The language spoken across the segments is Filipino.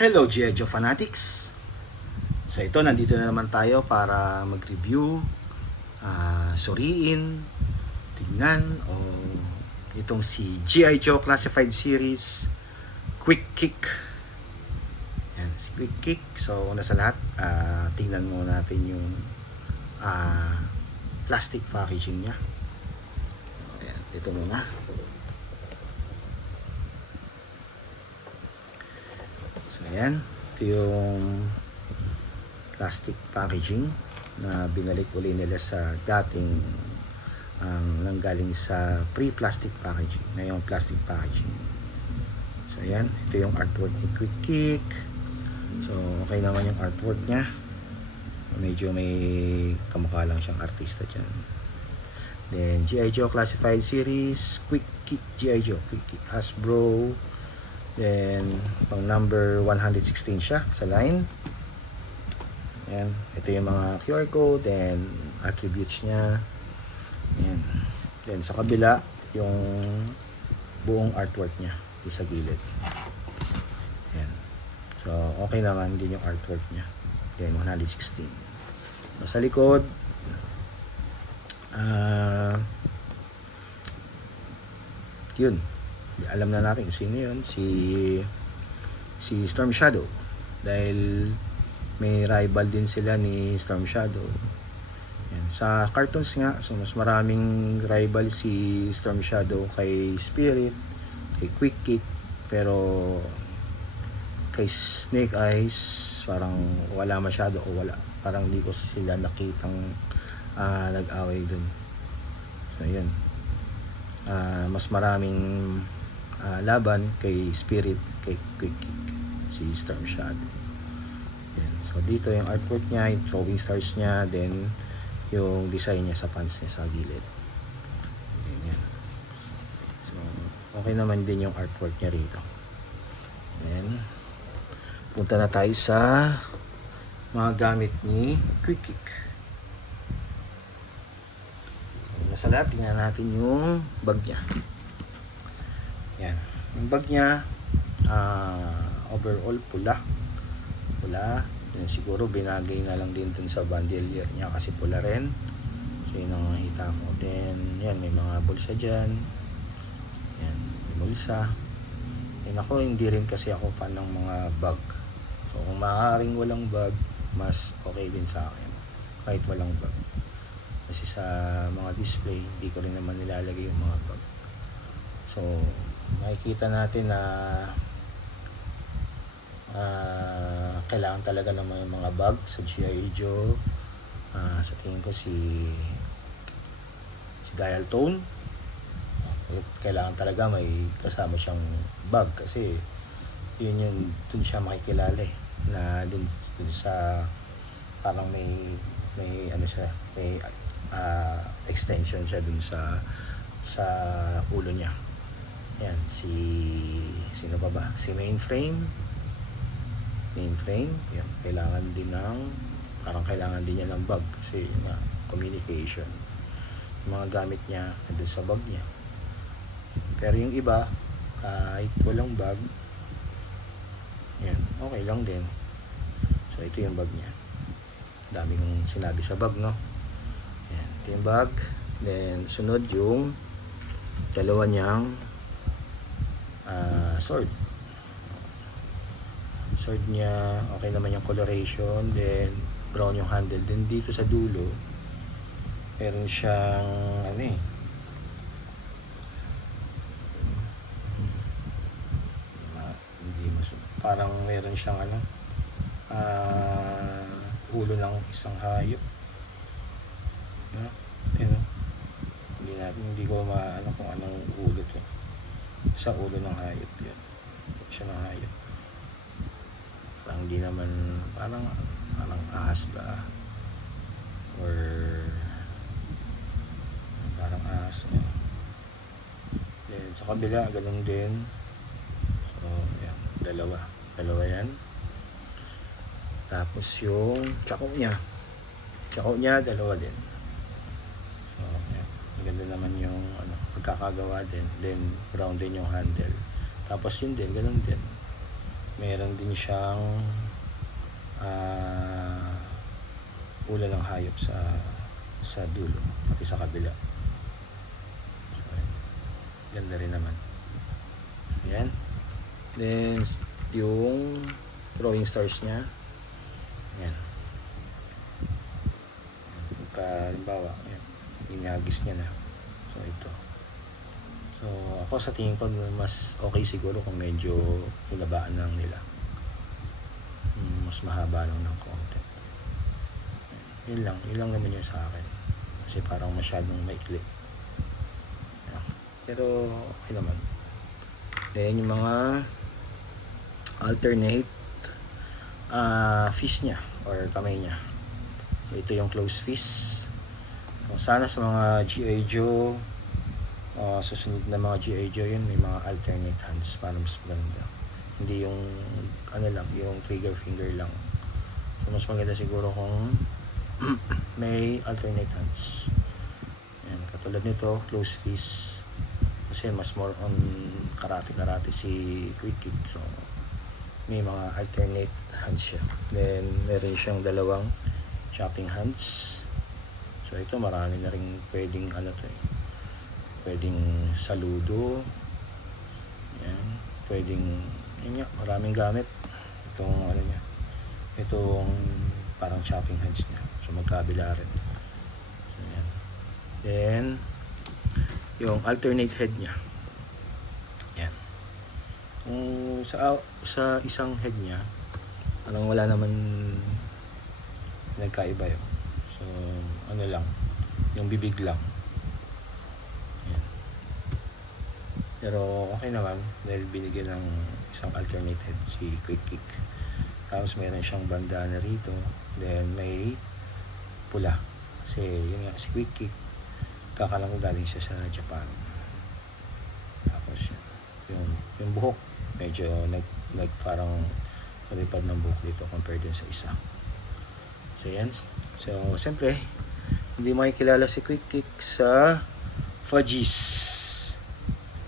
Hello Gio Fanatics! So ito, nandito na naman tayo para mag-review, suriin, tignan o itong si G.I. Joe Classified Series Quick Kick. Yan, si Quick Kick. So una sa lahat, tignan muna natin yung plastic packaging niya. Ayan, ito muna. So ayan, ito yung plastic packaging na binalik uli nila sa dating nanggaling sa pre-plastic packaging, ngayong plastic packaging. So ayan, ito yung artwork ni Quick Kick. So okay naman yung artwork niya, medyo may kamukha lang siyang artista dyan. Then G.I. Joe Classified Series Quick Kick, G.I. Joe Quick Kick Hasbro. Then pang number 116 siya sa line. Ayan, ito yung mga QR code and attributes niya. Ayan. Then sa kabila, yung buong artwork niya yung sa gilid. Ayan. So, okay naman din yung artwork niya. Ayan, 116. So, sa likod, yun. Alam na natin kung sino yun. Si Storm Shadow. Dahil may rival din sila ni Storm Shadow. Yan. Sa cartoons nga, so mas maraming rival si Storm Shadow kay Spirit, kay Quick Kick, pero kay Snake Eyes parang wala masyado o wala. Parang hindi ko sila nakitang nag-away dun. So yun. Mas maraming laban kay Spirit, kay Quick Kick, si Storm Shadow. Yan. So dito yung artwork niya, yung throwing stars niya, then yung design niya sa pants niya sa gilid. Yan. So okay naman din yung artwork niya rito. Then punta na tayo sa mga gamit ni Quick Kick. So, nasa lahat, tingnan natin yung bag niya. Yan. Yung bag niya, overall pula. Yan, siguro binagay na lang din dun sa bandolier niya kasi pula rin. So yun ang nakita ko. Then yan, may mga bulsa dyan. Yan, may bulsa. Yan, ako hindi rin kasi ako fan ng mga bag. So kung maaaring walang bag, mas okay din sa akin kahit walang bag. Kasi sa mga display, hindi ko rin naman nilalagay yung mga bag. So makikita natin na kailangan talaga ng mga bag sa G.I. Joe. Sa tingin ko si Dial Tone, kailangan talaga may kasama siyang bag kasi yun yung dun siya makikilala na dun sa parang may ano siya, may extension siya dun sa ulo niya. Yan, sino pa ba? Si Mainframe, yan, kailangan din niya ng bag kasi na communication. Yung mga gamit niya doon sa bag niya. Pero yung iba, kahit walang bag, yan, okay lang din. So ito yung bag niya. Dami kong sinabi sa bag, no? Yan, ito yung bag. Then sunod yung dalawa niyang sword niya, okay naman yung coloration. Then brown yung handle. Then dito sa dulo meron siyang hindi mas parang meron siyang ulo ng isang hayop. Hindi ko maano kung anong ulo to. Sa ulo ng hayop yan. Siya ng hayop. Parang hindi naman, parang ahas ba? Or parang ahas. Then sa kabila, ganun din. So, yan. Dalawa yan. Tapos yung tsako niya, dalawa din. So, yan. Maganda naman yung pagkakagawa din. Then brown din yung handle. Tapos yun din, ganun din. meron din siyang ulo ng hayop sa dulo, pati sa kabila. So, ganda rin naman. Ayan. Then yung throwing stars niya, ayan. Halimbawa, ayan, inagis niya na. So ito. So ako sa tingin ko mas okay siguro kung medyo hinabaan lang nila. Mas mahaba lang ng konti. Yun lang naman yun sa akin. Kasi parang masyadong maikli. Ayan. Pero okay naman. Then yung mga alternate fist niya or kamay niya. So, ito yung closed fist. So, sana sa mga G.I. Joe, susunod na mga G.I. Joe yun, may mga alternate hands para mas maganda. Hindi yung yung trigger finger lang. So mas maganda siguro kung may alternate hands. Yan, katulad nito, close fist. Kasi mas more on karate si Quick Kick. So may mga alternate hands siya. Then meron siyang dalawang chopping hands. So ito marami na rin pwedeng pwedeng saludo. Yan, pwedeng yun nga, maraming gamit itong itong parang chopping hands niya. So magkabila rin. So yan. Then yung alternate head niya. Yan. Kung sa isang head niya, parang wala naman nagkaiba yun. So lang, yung bibig lang. Yan. Pero okay naman dahil binigyan ng isang alternate head si Quick Kick. Tapos meron siyang bandana rito. Then may pula. Kasi yun nga, si Quick Kick kakalang galing siya sa Japan. Tapos yung buhok medyo parang lumipad ng buhok dito compared dun sa isa. So yan. So siyempre hindi makikilala si Quick Kick sa Fudgies.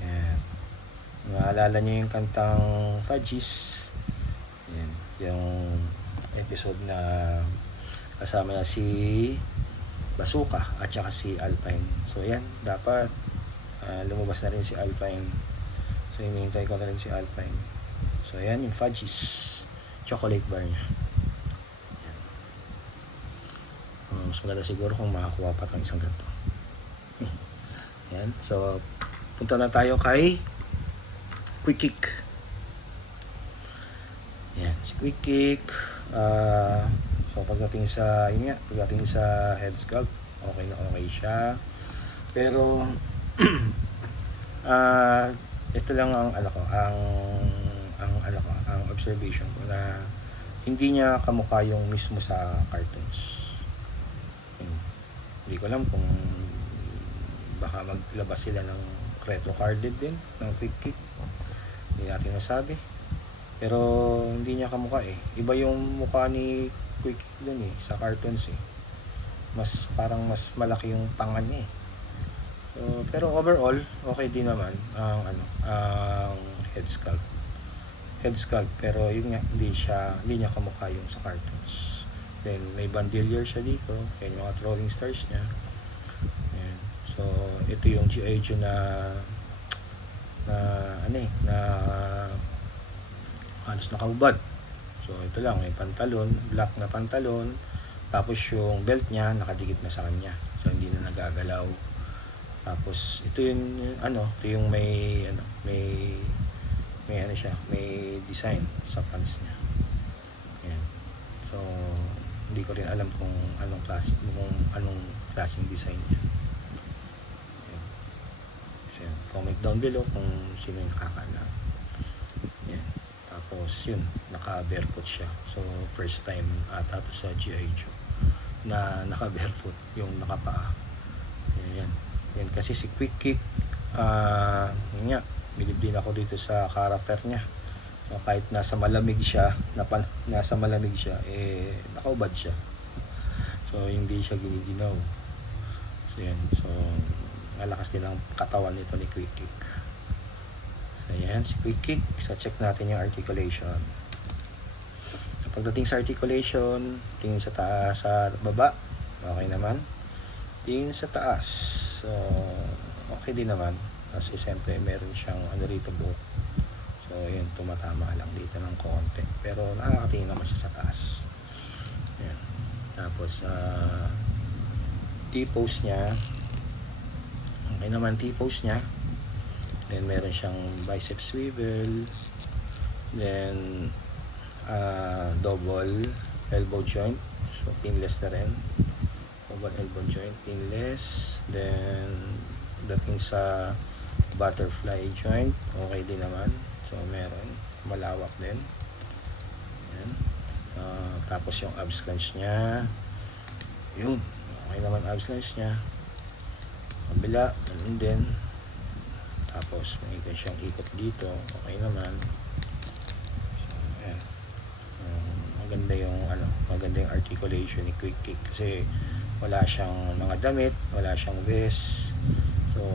Yan. Maalala niyo yung kantang Fudgies. Yan. Yung episode na kasama na si Bazooka at saka si Alpine. So yan, dapat lumabas na rin si Alpine. So hinihintay ko na rin si Alpine. So yan yung Fudgies chocolate bar niya. Yan. Mas maganda siguro kung makakuha pa ng isang ganito. Yan. So punta na tayo kay Quick Kick. Yan, si Quick Kick. So pagdating sa head sculpt, okay na okay siya. Pero ito lang ang ang observation ko na hindi niya kamukha yung mismo sa cartoons. Hindi ko alam kung baka maglabas sila ng retro carded din ng Quick Kick. Hindi natin masabi. Pero hindi niya kamukha eh. Iba yung mukha ni Quick Kick dun eh, sa cartoons eh. Parang mas malaki yung panga niya eh. So, pero overall, okay din naman ang head sculpt. Pero yun nga, hindi niya kamukha yung sa cartoons. Then may bandolier siya dito, yan yung mga throwing stars niya. Ayan. So ito yung G.I. Joe na halos nakaubad. So ito lang, may pantalon, black na pantalon, tapos yung belt niya nakadikit na sa kanya. So hindi na nagagalaw. Tapos ito yung may design sa pants niya. Ayan. So hindi ko rin alam kung anong klaseng design niya. Ayan. So, comment down below kung sino yung nakakaalam. Ayan. Tapos yun, naka-barefoot siya. So first time ata to sa G.I. Joe na naka-barefoot, yung nakapaa. Ayan. Yan kasi si Quick Kick, yun nga, bilib din ako dito sa character niya. So, kahit nasa malamig siya, nakaubad siya. So hindi siya giniginaw. So yan. So malakas din ang katawan nito ni Quick Kick. So Ayan, si quick kick. So, check natin yung articulation. So, pagdating sa articulation, tingin sa taas, sa baba, okay naman. Tingin sa taas, so, okay din naman. Kasi siyempre, meron siyang ano rito buhok. So, yun, tumatama lang dito ng konti. Pero, nakakatingin naman siya sa taas. Ayan. Tapos, T-pose niya. Okay naman, T-pose niya. Then meron siyang bicep swivel, then double elbow joint, so pinless na rin, double elbow joint, pinless. Then dating sa butterfly joint, okay din naman, so meron, malawak din. Yan. Tapos yung abs crunch nya, yun, okay naman abs crunch nya. Kabila, and then tapos may siyang ikot dito, okay naman. So, ayan. Maganda yung articulation ni quick kick kasi wala siyang mga damit, wala siyang vest. So,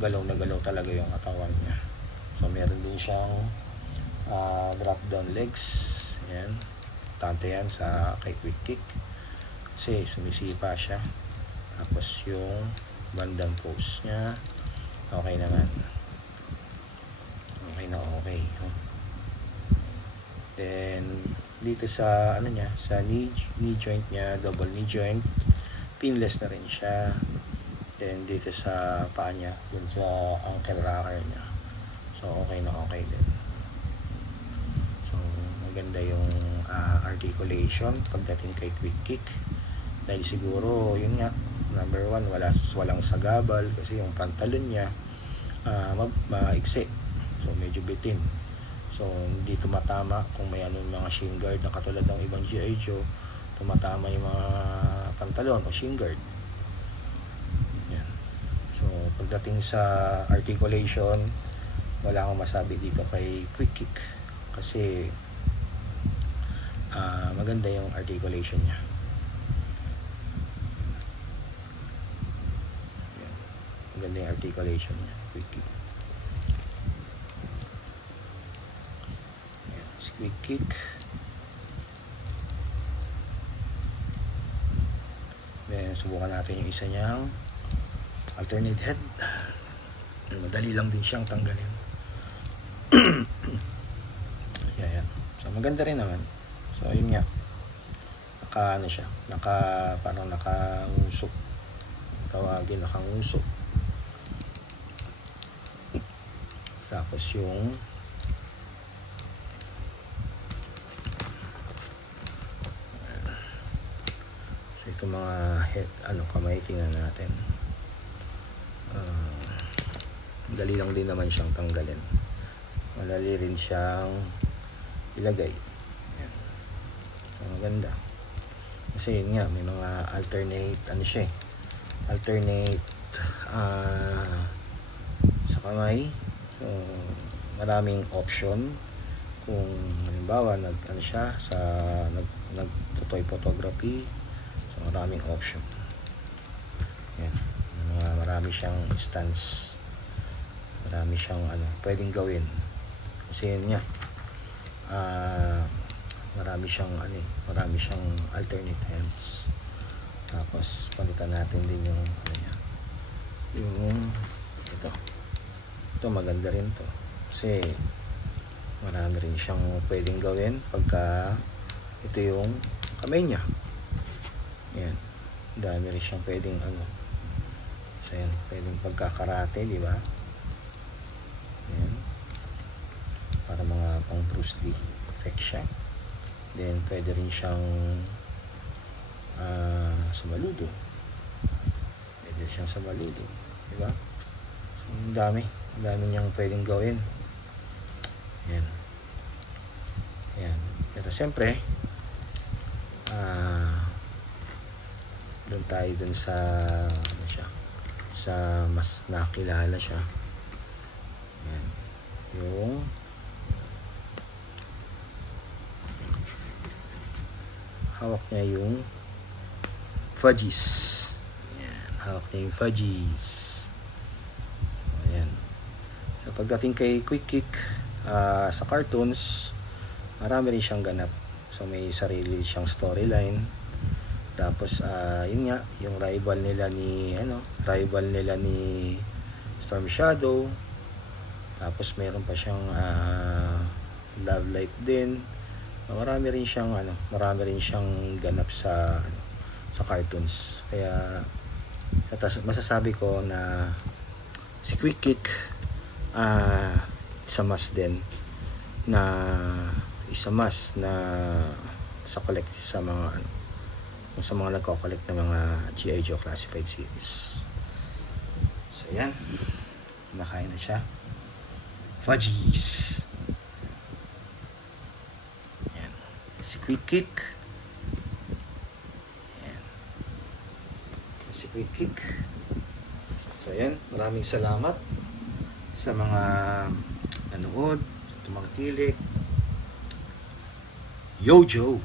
galaw na galaw talaga yung katawan niya. So, meron din siyang drop down legs. Ayan. Tante yan sa kay quick kick kasi sumisipa siya. Tapos yung bandang pose niya, okay naman. Okay na okay. Then dito sa ano niya, sa knee joint niya, double knee joint, pinless na rin siya. Then dito sa paa niya, dun sa ankle rocker niya, so okay na okay din. So maganda yung articulation pagdating kay quick kick. Dahil siguro yun nga, number one, walang sagabal kasi yung pantalon niya maiksi. So medyo bitin. So hindi tumatama kung may mga shin guard na katulad ng ibang G.I. Joe, tumatama yung mga pantalon o shin guard. Yan. So pagdating sa articulation, wala akong masabi dito kay quick kick kasi maganda yung articulation niya. Yan. Maganda yung articulation niya, quick kick. Quick kick. Then subukan natin yung isa niyang alternate head. Madali lang din siyang tanggalin. Yan. So maganda rin naman. So yun nga, siya, parang nakangusok, tawagin, nakangusok. Tapos yung ito mga head, kamay, tingnan natin. Dali lang din naman siyang tanggalin. Madali rin siyang ilagay. Yan. So, maganda. Kasi yun nga, may mga alternate, alternate sa kamay. So, maraming option. Kung halimbawa, nagtutoy photography, maraming option. Yan. Marami siyang stance. Marami siyang pwedeng gawin. Kasi yun nga, marami siyang alternate hands. Tapos palitan natin din yung niya. Yung ito. Ito maganda rin to. Kasi marami rin siyang pwedeng gawin pagka ito yung kamay niya. Yan. Dami rin siyang pwedeng So yan, pwedeng pagkakarate, di ba? Yan. Para mga pang Bruce Lee effect siya. Then pwede rin siyang sumaludo. Pwede siyang sumaludo, di ba? So, ang dami niyang pwedeng gawin. Yan. Yan. Pero siyempre, doon tayo sa sa mas nakilala siya. Yan. Yung hawak niya yung fudgies. Yan. Hawak niya yung fudgies. Ayan. So pagdating kay Quick Kick, sa cartoons, marami rin siyang ganap. So may sarili siyang storyline. Tapos yun nga, yung rival nila ni Storm Shadow. Tapos meron pa siyang love life din. Marami rin siyang ganap sa cartoons. Kaya masasabi ko na si Quick Kick isa must din na sa mga nagko-collect ng mga G.I. Joe classified series. So yan, nakain na siya. Fudgies. Yan, si Quick Kick. Yan, si Quick Kick. So yan, maraming salamat sa mga nanood, tumakilik. Yo Joe!